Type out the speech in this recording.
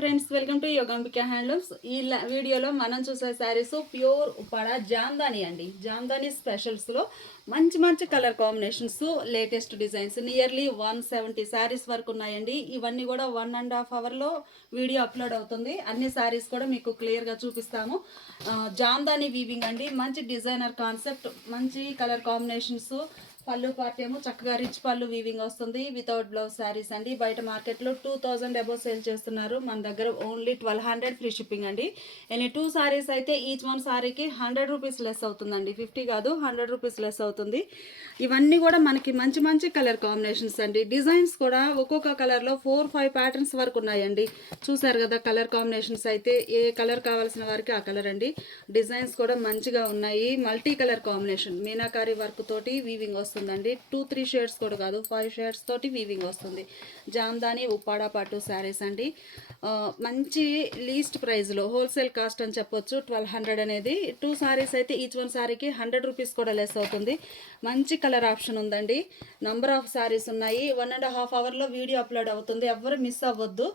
Friends, welcome to Yogambika handlooms. వీడియోలో మనం చూసే శారీస్ ప్యూర్ ఉప్పాడ జామ్దాని అండి. జామ్దాని స్పెషల్స్లో మంచి మంచి colour combinations, latest designs nearly 170 saris వరకు ఉన్నాయండి. ఇవన్నీ కూడా 1.5 అవర్లో వీడియో అప్లోడ్ అవుతుంది. అన్ని శారీస్ కూడా మీకు క్లియర్గా చూపిస్తాము. జామ్దాని వీవింగ్ అండి, మంచి డిజైనర్ కాన్సెప్ట్, మంచి కలర్ కాంబినేషన్స్. పళ్ళు పార్ట్ ఏమో చక్కగా రిచ్ పళ్ళు వీవింగ్ వస్తుంది. వితౌట్ బ్లౌజ్ శారీస్ అండి. బయట మార్కెట్లో 2000 అబౌవ్ సేల్ చేస్తున్నారు. మన దగ్గర ఓన్లీ 1200 ఫ్రీ షిప్పింగ్ అండి. ఎనీ 2 శారీస్ అయితే ఈచ్ వన్ శారీకి 100 రూపీస్ లెస్ అవుతుందండి. 50 కాదు, 100 రూపీస్ లెస్ అవుతుంది. ఇవన్నీ కూడా మనకి మంచి మంచి కలర్ కాంబినేషన్స్ అండి. డిజైన్స్ కూడా ఒక్కొక్క కలర్లో 4-5 ప్యాటర్న్స్ వరకు ఉన్నాయండి. చూసారు కదా కలర్ కాంబినేషన్స్ అయితే. ఏ కలర్ కావాల్సిన వారికి ఆ కలర్ అండి. డిజైన్స్ కూడా మంచిగా ఉన్నాయి. Multi colour combination meenakari work తోటి వీవింగ్ వస్తుందండి. 2-3 షేడ్స్ కూడా కాదు, 5 షేడ్స్ తోటి వీవింగ్ వస్తుంది. జామ్దాని ఉప్పాడ పట్టు శారీస్ అండి. మంచి లీస్ట్ ప్రైస్లో హోల్సేల్ కాస్ట్ అని చెప్పొచ్చు. 1200 అనేది. 2 శారీస్ అయితే ఈచ్ వన్ శారీకి 100 రూపీస్ కూడా లెస్ అవుతుంది. మంచి కలర్ ఆప్షన్ ఉందండి. నంబర్ ఆఫ్ శారీస్ ఉన్నాయి. 1.5 అవర్లో వీడియో అప్లోడ్ అవుతుంది. ఎవ్వరు మిస్ అవ్వద్దు.